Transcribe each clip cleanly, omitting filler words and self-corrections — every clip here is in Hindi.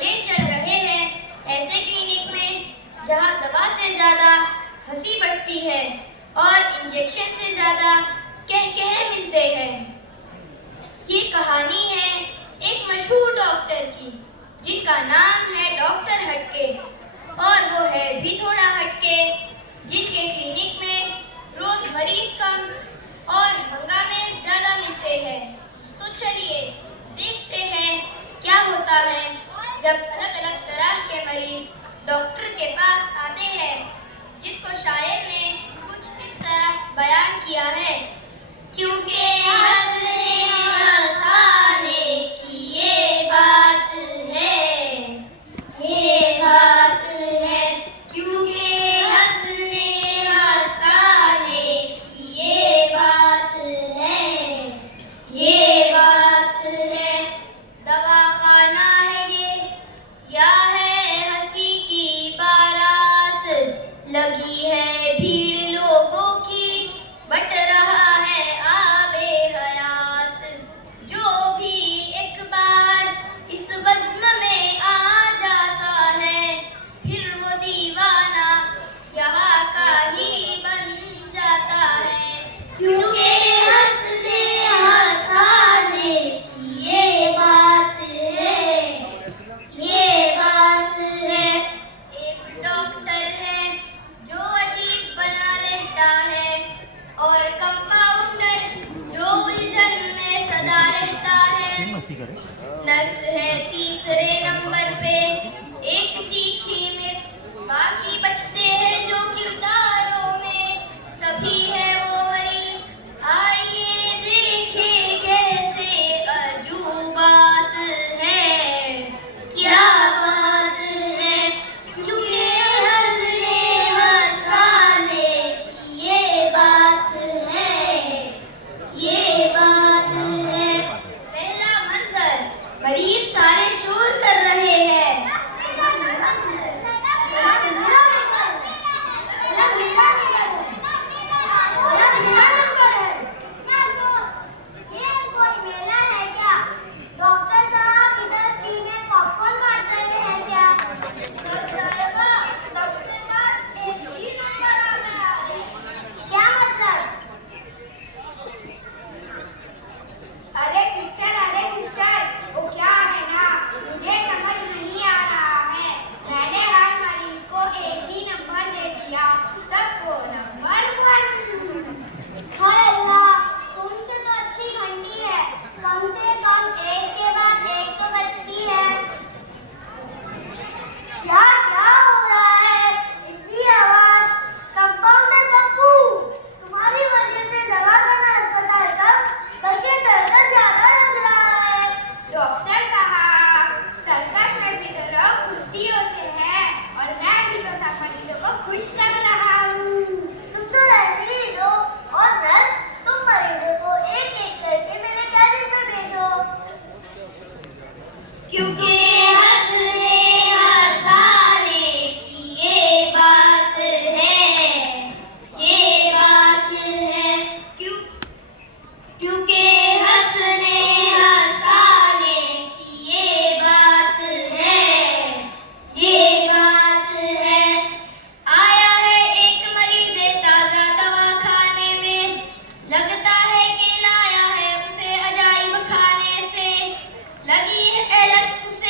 गोले चढ़ रहे हैं ऐसे क्लिनिक में जहां दवा से ज्यादा हंसी बढ़ती है और इंजेक्शन से ज्यादा कह मिलते हैं। ये कहानी है एक मशहूर डॉक्टर की जिनका नाम है डॉक्टर हटके, और वो है भी थोड़ा हटके, जिनके क्लिनिक में रोज मरीज कम और हंगामे ज्यादा मिलते हैं। तो चलिए देखते हैं क्या होता है जब अलग अलग तरह के मरीज डॉक्टर के पास आते हैं, जिसको शायर ने कुछ इस तरह बयान किया है। क्योंकि हंसने हंसाने की ये बात है, ये बात है। क्योंकि हंसने हंसाने की ये बात है, ये बात है। दवाखाना है ये या है हंसी की बारात, लगी है भीड़ लोगों की, बट रहा है आबे हयात। जो भी एक बार इस बज़्म में आ जाता है, फिर वो दीवाना यहाँ का ही बन जाता है। क्योंकि हंसने हंसाने की ये बात है, ये बात है। एक डॉक्टर है जो अजीब बना रहता है, और कंपाउंडर जो उलझन में सदा रहता है। नर्स है तीसरे नंबर पे, एक तीखी मिर्च, बाकी बचते हैं जो किरदारों में। सभी है वो मरीज, आइए देखे कैसे अजूबात है, क्या बात है। क्योंकि हंसने हंसाने की ये बात है, ये बात है। पहला मंजर, मरीज सारे शोर कर रहे हैं। डॉक्टर साहब इधर फ्री में पॉपकॉर्न बांट रहे हैं क्या? सबके पास एक ही नंबर आ गया है। क्या मतलब? अरे सिस्टर, वो क्या है ना, मुझे समझ नहीं आ रहा है। मैंने हर मरीज को एक ही नंबर दे दिया, सबको नंबर 1। हाय अल्लाह, तुमसे तो अच्छी घंटी है, कम से कम एक के बाद एक तो बजती है। यार क्या हो रहा है, इतनी आवाज? कंपाउंडर पप्पू, तुम्हारी वजह से दवा खाना अस्पताल तक बल्कि सर्कस ज्यादा लग रहा है। डॉक्टर साहब, सर्कस में भी तो लोग खुशी होते हैं, और मैं भी तो सब मरीजों को खुश कर रहा हूँ। तुम तो रहने ही दो, और नर्स तुम मरीजों को एक एक करके मेरे कैबिन में भेजो। क्योंकि हंसने हंसाने की ये बात है, ये बात है। क्योंकि हंसने हंसाने की ये बात है, ये बात है। आया है एक मरीज ताजा दवाखाने में, लगता है कि लाया है उसे अजाइब खाने से। लगी है लत उसे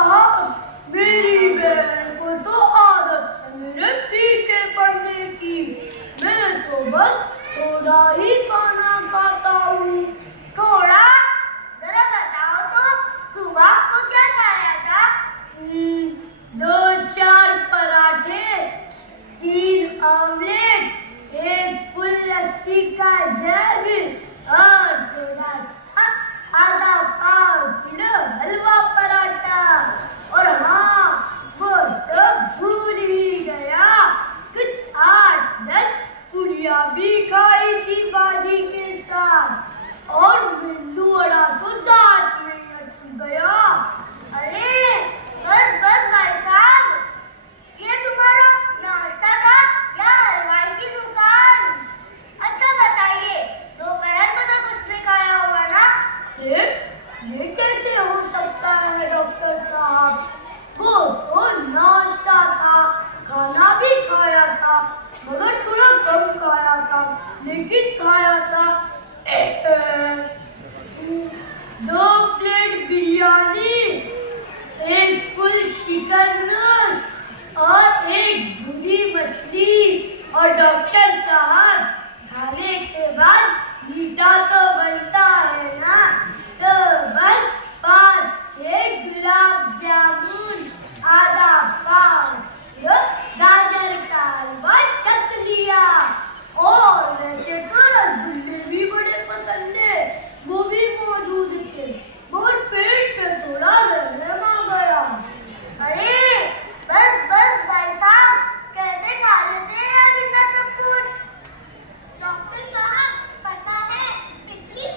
साहब, मेरी बहन को तो आदत है मेरे पीछे पड़ने की। मैं तो बस थोड़ा ही खाना खाता हूँ। थोड़ा? जरा बताओ तो, सुबह को क्या खाया था? 2-4 पराठे, 3 ऑमलेट, 1 फुल लस्सी का जग और थोड़ा सा आधा पाव किलो हलवा पराठा। और हाँ, वो तो भूल ही गया, कुछ 8-10 पूड़ियाँ भी खाई थी भाजी के साथ। और मेनू वड़ा तो दांत में अटक गया। अरे बस बस भाई साहब, ये तुम्हारा नाश्ता था या हलवाई की दुकान? अच्छा बताइए, दोपहर में तो कुछ नहीं खाया होगा ना? अरे ये कैसे हो सकता है डॉक्टर साहब? वो तो नाश्ता था, खाना भी खाया था, मगर थोड़ा कम खाया था, लेकिन खाया था 2 plate biryani, 1 full chicken roast और 1 भुनी मछली। और डॉक्टर साहब, खाने के बाद मीठा तो बनता है ना, तो बस 5-6 गुलाब जामुन, आधा पाव किलो गाजर का हलवा चख लिया। और वैसे तो रसगुल्ले भी बड़े पसंद है, वो भी मौजूद थे, मगर पेट पे थोड़ा रहम आ गया। अरे बस बस भाई साहब, कैसे खा लेते हैं आप इतना सब कुछ? डॉक्टर साहब, पता है पिछली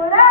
सो रहा